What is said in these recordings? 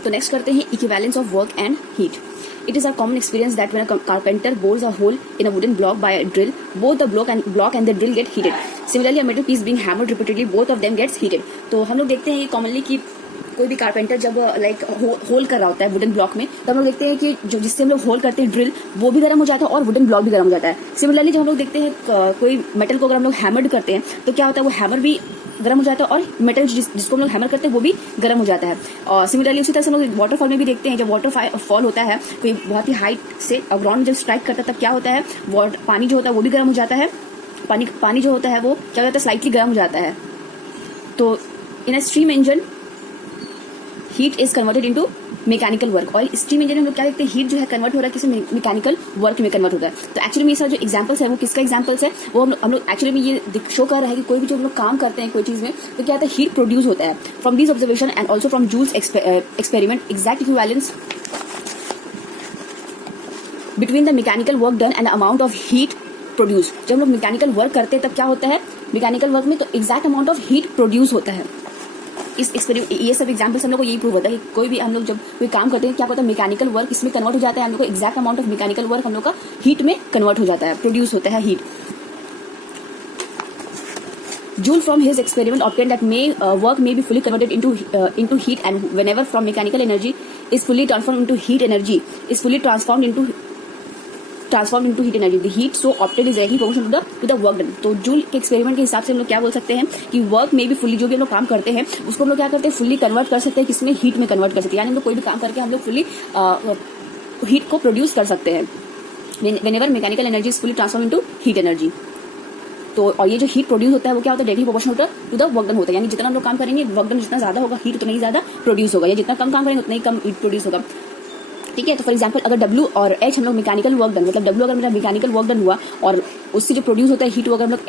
तो नेक्स्ट करते हैं equivalence of work and heat. It is a common experience that when a carpenter bores a hole in a wooden block by a drill, both the block and the drill get heated. Similarly, a metal piece being hammered repeatedly, both of them gets heated. तो हम लोग देखते हैं commonly कि कोई भी carpenter जब like whole कर रहा होता है वुडन ब्लॉक में, तो हम लोग देखते हैं कि जो जिससे हम लोग होल करते हैं ड्रिल, वो भी गर्म हो जाता है और वुडन ब्लॉक भी गर्म हो जाता है. सिमिलरली जब हम लोग देखते हैं कोई मेटल को अगर हम लोग हैमर्ड करते हैं तो क्या होता है, वो हैमर भी गर्म हो जाता है और मेटल जिसको हम लोग हैमर करते हैं वो भी गर्म हो जाता है. और सिमिलरली उसी तरह से हम लोग वाटरफॉल में भी देखते हैं, जब वाटरफॉल होता है कोई बहुत ही हाइट से ग्राउंड जब स्ट्राइक करता है तब क्या होता है, पानी जो होता है वो भी गर्म हो जाता है. पानी जो होता है वो क्या होता है, स्लाइटली गर्म हो जाता है. तो in a steam engine heat is converted into mechanical work. और स्टीम इंजन में हम लोग क्या देखते हैं, हीट जो है कन्वर्ट हो रहा है किसी मैकेनिकल वर्क में कन्वर्ट होता है. तो एक्चुअली में ये सारा जो एग्जांपल्स है वो किसका एग्जांपल्स है, वो हम लोग एक्चुअली में ये शो कर रहा है कि कोई भी जो हम लोग काम करते हैं कोई चीज में तो क्या होता है, हीट प्रोड्यूस होता है. From this observation and also from Joule's experiment exact equivalence between the mechanical work done and the amount of heat produce. जब हम लोग मैकेनिकल वर्क करते हैं तब क्या होता है, मैकेनिकल वर्क में तो exact amount of heat produce होता है. इस एक्सपेरिमेंट ये सब एग्जांपल्स हम लोग को यही प्रूव होता है कि कोई भी हम लोग जब कोई काम करते हैं क्या होता है, मैकेनिकल वर्क इसमें कन्वर्ट हो जाता है, हम लोग को exact amount of mechanical work हम लोग का हीट में कन्वर्ट हो जाता है, प्रोड्यूस होता है heat. Joule from his experiment obtained that work may be fully converted into heat, and whenever from mechanical energy is fully transformed into heat energy is fully transformed into heat energy. The heat so obtained is directly proportional to the work done. तो joule के experiment के हिसाब से हम लोग क्या बोल सकते हैं कि वर्क में भी फुल्ली जो भी हम लोग काम करते हैं उसको हम लोग क्या करते हैं, फुल्ली कन्वर्ट कर सकते हैं, किसमें, हीट में कन्वर्ट कर सकते हैं. यानी हम लोग कोई भी काम करके हम लोग फुल्ली हीट को प्रोड्यूस कर सकते हैं. whenever mechanical energy is fully transformed into heat energy. तो और ये जो हीट प्रोड्यूस होता है वो क्या होता है, डायरेक्टली प्रोपोर्शनल होता है टू द वर्क डन होता है. यानी जितना हम लोग काम करेंगे वर्क डन जितना ज्यादा होगा हीट उतना ही ज्यादा प्रोड्यूस होगा, या जितना कम काम करेंगे उतना ही कम हीट प्रोड्यूस होगा. ठीक है. तो फॉर एग्जांपल अगर W और H हम लोग मैकेनिकल वर्क डन, मतलब W अगर मेरा मैकेनिकल वर्क डन हुआ और उससे जो प्रोड्यूस होता है हीट, अगर हम लोग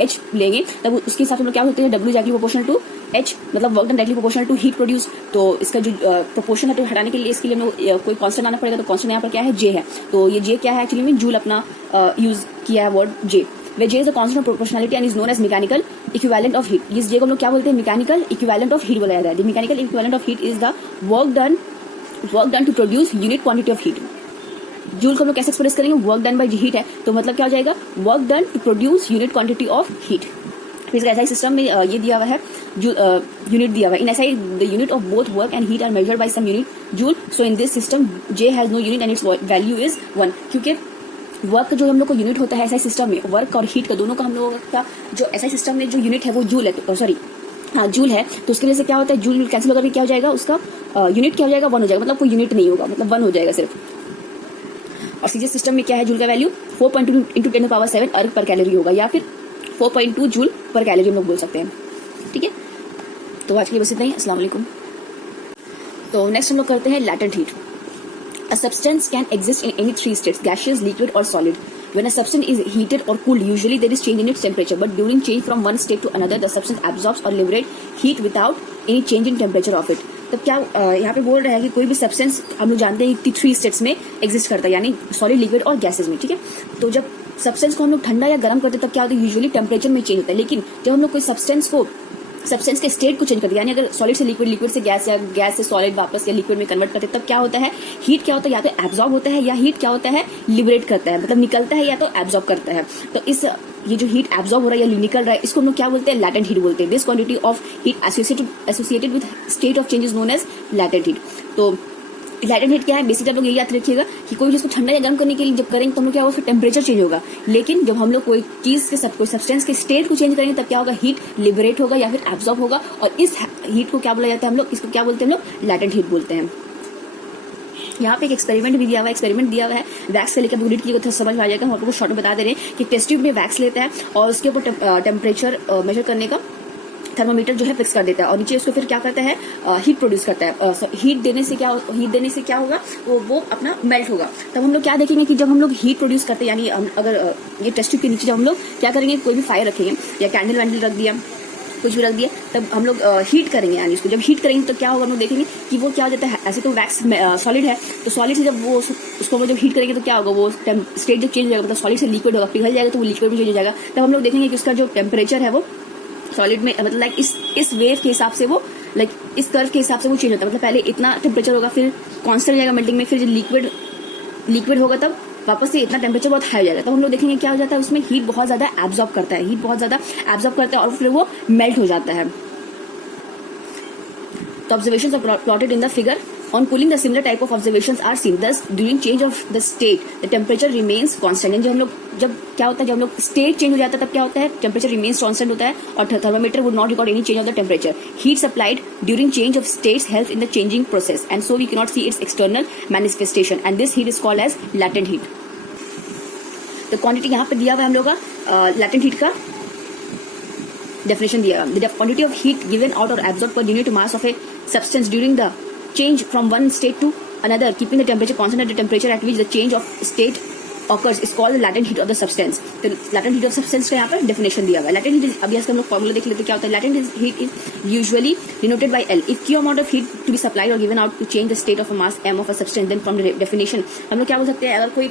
H लेंगे तब उसके हिसाब से हम लोग क्या होते हैं, W directly proportional to H, मतलब work done directly proportional to heat produce. तो इसका जो प्रोपोर्शन है तो हटाने के लिए इसके लिए हम लोग कोई कांस्टेंट आना पड़ेगा. तो कांस्टेंट यहाँ पर क्या है, J है. तो ये J क्या है, एक्चुअली में जूल अपना यूज किया है word J, where J is the constant of proportionality and is known as mechanical equivalent of heat. इस J को हम लोग क्या बोलते हैं, मैकेनिकल इक्विवेलेंट ऑफ हीट बोला जाता है. The mechanical equivalent of heat is the work done to produce unit quantity of heat. Joule को हम लोग कैसे एक्सप्रेस करेंगे, वर्क डन बाय हीट है तो मतलब क्या हो जाएगा, work done to produce unit quantity of heat. फिर ऐसा ही सिस्टम में ये दिया हुआ है, यूनिट दिया हुआ है. इन ऐसा ही the unit of both work and heat are measured by same unit joule. So in this system J has no unit and its value is 1. क्योंकि वर्क जो हम लोग को यूनिट होता है ऐसा सिस्टम में, वर्क और हीट का दोनों का हम लोगों का जो ऐसा सिस्टम में जो यूनिट है वो जूल है. तो सॉरी हाँ जूल है. तो उसकी वजह से क्या होता है, जूल कैंसिल होकर क्या हो जाएगा, उसका यूनिट क्या हो जाएगा, 1 हो जाएगा. मतलब कोई यूनिट नहीं होगा, मतलब 1 हो जाएगा सिर्फ. और सीधे सिस्टम में क्या है, जूल का वैल्यू 4.2 × 10⁻⁷ अर्ग पर कैलोरी होगा, या फिर 4.2 जूल पर कैलोरी हम लोग बोल सकते हैं. ठीक है. तो आज के लिए बस इतना ही. अस्सलाम वालेकुम. तो नेक्स्ट हम लोग करते हैं latent heat. A substance can exist in any 3 states: gaseous, liquid, or solid. When a substance is heated or cooled, usually there is change in its temperature. But during change from one state to another, the substance absorbs or liberates heat without any change in temperature of it. तो क्या यहाँ पे बोल रहा है कि कोई भी सब्सटेंस हम लोग जानते हैं कि 3 स्टेट्स में एग्जिस्ट करता है, यानी सॉलिड, लिक्विड और गैसेज में. ठीक है. तो जब सब्सटेंस को हम लोग ठंडा या गर्म करते हैं तब क्या होता है, यूजुअली टेम्परेचर में चेंज होता है. लेकिन जब हम लोग कोई सब्सटेंस के स्टेट को चेंज करते हैं, यानी अगर सॉलिड से लिक्विड, लिक्विड से गैस या गैस से सॉलिड वापस या लिक्विड में कन्वर्ट करते हैं तब क्या होता है, हीट क्या होता है, या तो एब्जॉर्ब होता है या हीट क्या होता है, लिबरेट करता है, मतलब निकलता है या तो एब्जॉर्ब करता है. तो ये जो हीट एब्जॉर्ब हो रहा है या निकल रहा है इसको हम लोग क्या बोलते हैं, लैटेंट हीट बोलते हैं. This quantity of heat associated with state of change is known as latent heat. तो लैटेंट हीट क्या है, बेसिकली आप लोग ये याद रखिएगा कि कोई चीज को ठंडा या गर्म करने के लिए जब करेंगे तो हम लोग क्या होगा, फिर टेम्परेचर चेंज होगा. लेकिन जब हम लोग कोई चीज के कोई सब्सटेंस के स्टेट को चेंज करेंगे तब क्या होगा, हीट लिबरेट होगा या फिर एब्जॉर्ब होगा. और इस हीट को क्या बोला जाता है, हम लोग इसको क्या बोलते हैं, हम लोग लैटेंट हीट बोलते हैं. यहाँ पे एक एक्सपेरिमेंट भी दिया हुआ है. एक्सपेरिमेंट दिया हुआ है वैक्स से लेकर रीड की तो समझ में आ जाएगा. हम आपको शॉर्ट में बता दे रहे हैं कि टेस्ट ट्यूब में वैक्स लेता है और उसके ऊपर टेम्परेचर मेजर करने का थर्मोमीटर जो है फिक्स कर देता है और नीचे उसको फिर क्या करता है, हीट प्रोड्यूस करता है. हीट देने से क्या होगा, वो अपना मेल्ट होगा. तब हम लोग क्या देखेंगे कि जब हम लोग हीट प्रोड्यूस करते हैं, यानी अगर ये टेस्ट ट्यूब के नीचे जब हम लोग क्या करेंगे, कोई भी फायर रखेंगे या कैंडल वैंडल रख दिया, कुछ भी रख दिया, तब हम लोग हीट करेंगे. यानी इसको जब हीट करेंगे तो क्या होगा, हम लोग देखेंगे कि वो क्या हो जाता है. ऐसे तो वैक्स सॉलिड है, तो सॉलिड से जब वो उसको हम जब हीट करेंगे तो क्या होगा, वो स्टेट जब चेंज हो जाएगा, मतलब सॉलिड से लिक्विड होगा, पिघल जाएगा तो वो लिक्विड में चेंज हो जाएगा. तब हम लोग देखेंगे कि उसका जो टेम्परेचर है वो सॉलिड में, मतलब लाइक इस वेव के हिसाब से वो लाइक इस कर्व के हिसाब से वो चेंज होता है, मतलब पहले इतना टेम्परेचर होगा, फिर कांस्टेंट हो जाएगा मेल्टिंग में, फिर जब लिक्विड होगा तब वापस से इतना टेम्परेचर बहुत हाई हो जाएगा, तब हम लोग देखेंगे क्या हो जाता है, उसमें हीट बहुत ज्यादा एब्जॉर्ब करता है, हीट बहुत ज्यादा एब्जॉर्ब करता है और फिर वो मेल्ट हो जाता है। तो observations are plotted in the figure. On cooling, the similar type of observations are seen. Thus, during change of the state, the temperature remains constant. जब क्या होता है, जब हम लोग स्टेट चेंज हो जाता है तब क्या होता है, टेम्परेचर रिमेन्स कांस्टेंट होता है और thermometer would not record any change of the temperature. Heat supplied during change of states helps in the changing process, and so we cannot see its external manifestation. And this heat is called as latent heat. तो quantity यहाँ पे दिया हुआ है हम लोग का latent heat का definition दिया हुआ है. The quantity of heat given out or absorbed per unit mass of a substance during the change from one state to another, keeping the temperature constant at the temperature at which the change of state occurs is called the latent heat of the substance. The latent heat of substance का यहाँ पर definition दिया हुआ है. Latent heat अभी हम लोग formula देख लेते क्या होता है. Latent heat is usually denoted by L. If Q amount of heat to be supplied or given out to change the state of a mass m of a substance, then from the definition हम लोग क्या बोल सकते हैं, अगर कोई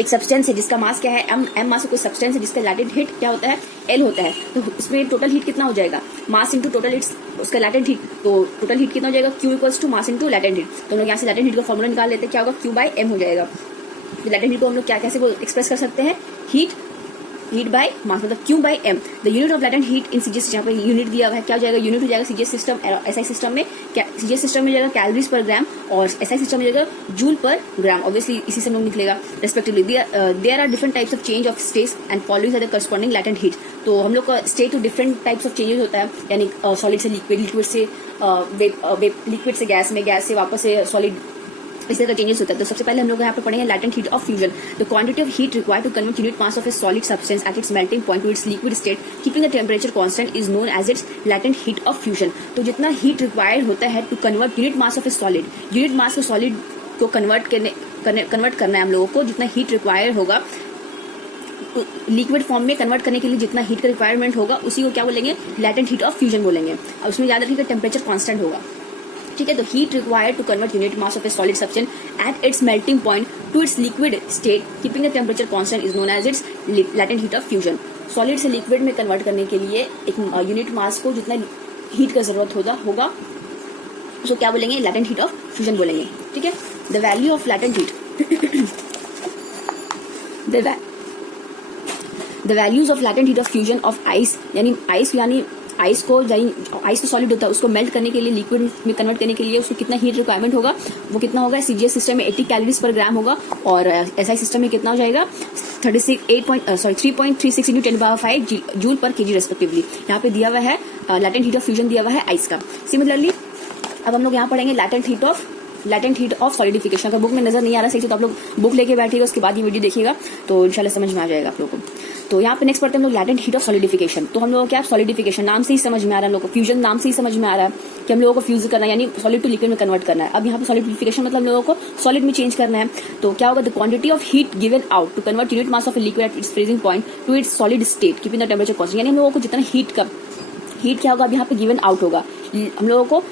एक substance है जिसका मास क्या है m मास कोई सब्सटेंस है जिसका लैटेंट हीट क्या होता है L होता है, तो इसमें टोटल हीट कितना हो जाएगा, मास इंटू टोटल हीट उसका लैटेंट हीट, तो टोटल हीट कितना हो जाएगा Q equals to mass into latent heat. तो हम लोग यहाँ से लैटेंट हीट का फॉर्मूला निकाल लेते हैं, क्या होगा Q बाय M हो जाएगा. तो लैटेंट हीट को हम लोग क्या कैसे एक्सप्रेस कर सकते हैं, हीट बाय मास मतलब Q by M. The unit of latent heat in CGS, यहाँ पे यूनिट दिया हुआ है, क्या हो जाएगा, यूनिट हो जाएगा सीजीएस सिस्टम, एसआई सिस्टम में सीजीएस सिस्टम में जाएगा कैलोरीज पर ग्राम और एसआई सिस्टम में जाएगा जूल पर ग्राम. ऑब्वियसली इसी से हम लोग निकलेगा respectively. There are different types of change of states and following are the corresponding latent heat. तो हम लोग का state to different types of changes होता है, यानी सॉलिड से लिक्विड, लिक्विड से लिक्विड से गैस में, गैस से वापस से सॉलिड, इस तरह का चेंजेस होता है. तो सबसे पहले हम लोग यहाँ पे पढ़ेंगे latent heat of fusion. The quantity of heat required to convert unit mass of a solid substance at its melting point to its liquid state keeping the temperature constant is known as its latent heat of fusion. तो जितना heat required होता है to convert unit mass of a solid, unit mass of solid को convert करना है हम लोगों को, जितना हीट रिक्वायर्ड होगा लिक्विड फॉर्म में कन्वर्ट करने के लिए जितना हीट का रिक्वायरमेंट होगा उसी को क्या बोलेंगे, लैटेंट हीट ऑफ फ्यूजन बोलेंगे. और उसमें याद रखिएगा टेम्परेचर कांस्टेंट होगा, ठीक है. तो heat required to convert unit mass of a solid substance at its melting point to its liquid state keeping the temperature constant is known as its latent heat of fusion. Solid से liquid में convert करने के लिए एक unit mass को जितना heat का जरूरत होगा उसको क्या बोलेंगे, लैटेंट हीट ऑफ फ्यूजन बोलेंगे, ठीक है. The value of latent heat, the values of latent heat of fusion of ice, यानी आइस तो सॉलिड होता है, उसको मेल्ट करने के लिए, लिक्विड में कन्वर्ट करने के लिए उसको कितना हीट रिक्वायरमेंट होगा, वो कितना होगा, सीजीएस सिस्टम में 80 कैलोरीज पर ग्राम होगा और एसआई सिस्टम में कितना हो जाएगा 3.36 इंटू 10⁵ जूल पर केजी रेस्पेक्टिवली. यहाँ पे दिया हुआ है लैटेंट हीट ऑफ फ्यूजन दिया हुआ है आइस का. सिमिलरली अब हम लोग यहाँ पढ़ेंगे लैटेंट हीट ऑफ सॉलिडिफिकेशन. अगर बुक में नजर नहीं आ रहा सही से तो आप लोग बुक लेके बैठिएगा, उसके बाद ये वीडियो देखिएगा तो इंशाल्लाह समझ में आ जाएगा आप लोगों को. तो यहाँ पे नेक्स्ट पढ़ते हैं हम लोग लैटेंट हीट ऑफ सॉलिडिफिकेशन. तो हम लोगों को क्या सॉलिडिफिकेशन नाम से ही समझ में आ रहा है, हम लोग को फ्यूजन नाम से ही समझ में आ रहा है कि हम लोगों को फ्यूज करना है, यानी सॉलिड टू लिक्विड में कन्वर्ट करना है. अब यहाँ पे सॉलिडिफिकेशन मतलब हम लोगों को सॉलिड में चेंज करना है. तो क्या होगा, the quantity of heat given out to convert unit mass of a liquid at its freezing point to its solid state keeping the temperature constant. यानी हम लोगों को जितना हीट क्या होगा अब यहाँ पे गिवन आउट होगा, हम लोगों को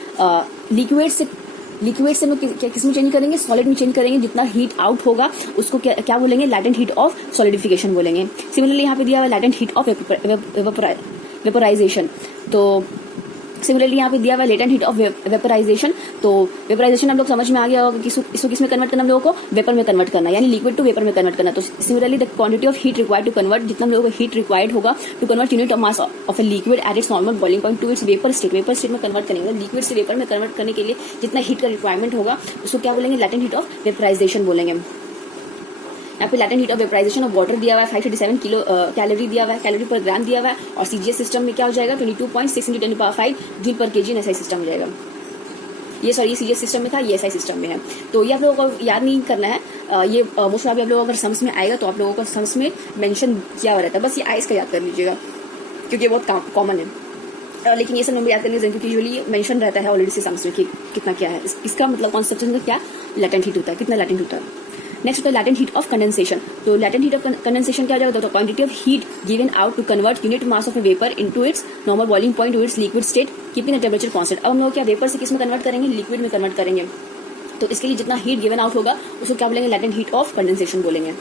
लिक्विड से हम किस में चेंज करेंगे, सॉलिड में चेंज करेंगे. जितना हीट आउट होगा उसको क्या बोलेंगे, लैटेंट हीट ऑफ सॉलिडिफिकेशन बोलेंगे. सिमिलरली यहाँ पे दिया हुआ है लैटेंट हीट ऑफ वेपोराइजेशन. तो सिमिलरली यहाँ पे दिया हुआ है लेटेंट हीट ऑफ वेपराइजेशन. तो वेपराइजेशन हम लोग समझ में आ गया होगा कि इसको किस में कन्वर्ट करना, हम लोगों को वेपर में कन्वर्ट करना, यानी लिक्विड टू वेपर में कन्वर्ट करना. तो similarly the quantity of heat required to convert, जितना हम लोगों को हीट रिक्वायर्ड होगा to convert unit of mass of a liquid at its normal boiling point to its vapour state में convert करेंगे. लिक्विड से वेपर में कन्वर्ट करने के लिए जितना हीट का रिक्वायरमेंट होगा उसको क्या बोलेंगे, लैटेंट हीट ऑफ वेपराइजेशन बोलेंगे. यहाँ पे latent heat of vaporisation of water दिया हुआ है 537 किलो कैलोरी दिया हुआ है, कैलोरी पर ग्राम दिया हुआ है. और सीजीएस सिस्टम में क्या हो जाएगा 22.6 इंटू 10⁵ जूल पर केजी एसआई सिस्टम हो जाएगा. ये सीजीएस सिस्टम में था, ये एसआई सिस्टम में है. तो ये आप लोगों को याद नहीं करना है, ये मोस्ट ऑफ आप लोगों को अगर सम्स में आएगा तो आप लोगों को सम्स में मेंशन किया हुआ रहता है. बस ये आइस का याद कर लीजिएगा क्योंकि ये बहुत कॉमन है, लेकिन ये सब नंबर याद करने की क्योंकि यूजुअली मेंशन रहता है ऑलरेडी से सम्स में कि कितना क्या है. इसका मतलब कॉन्सेप्ट का क्या लैटेंट हीट होता है, कितना लैटेंट होता है. नेक्स्ट होता है लैटेंट हीट ऑफ कंडेंसेशन. तो लैटेंट हीट ऑफ कंडेंसेशन क्या हो जाएगा, तो quantity of heat given out to convert unit mass of a vapour into its normal boiling point to its liquid state keeping the temperature constant. अब हम लोग क्या vapour से किस में कन्वर्ट करेंगे, लिक्विड में कन्वर्ट करेंगे. तो इसके लिए जितना हीट गिवन आउट होगा उसको क्या बोलेंगे, लैटेंट हीट ऑफ कंडेंसेशन बोलेंगे.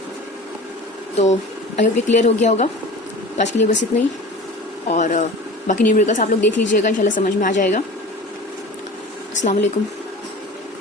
तो आई होप ये क्लियर हो गया होगा. तो आज के लिए बस इतना ही, और बाकी न्यूमेरिकल्स आप लोग देख लीजिएगा, इंशाल्लाह समझ में आ जाएगा. अस्सलाम वालेकुम.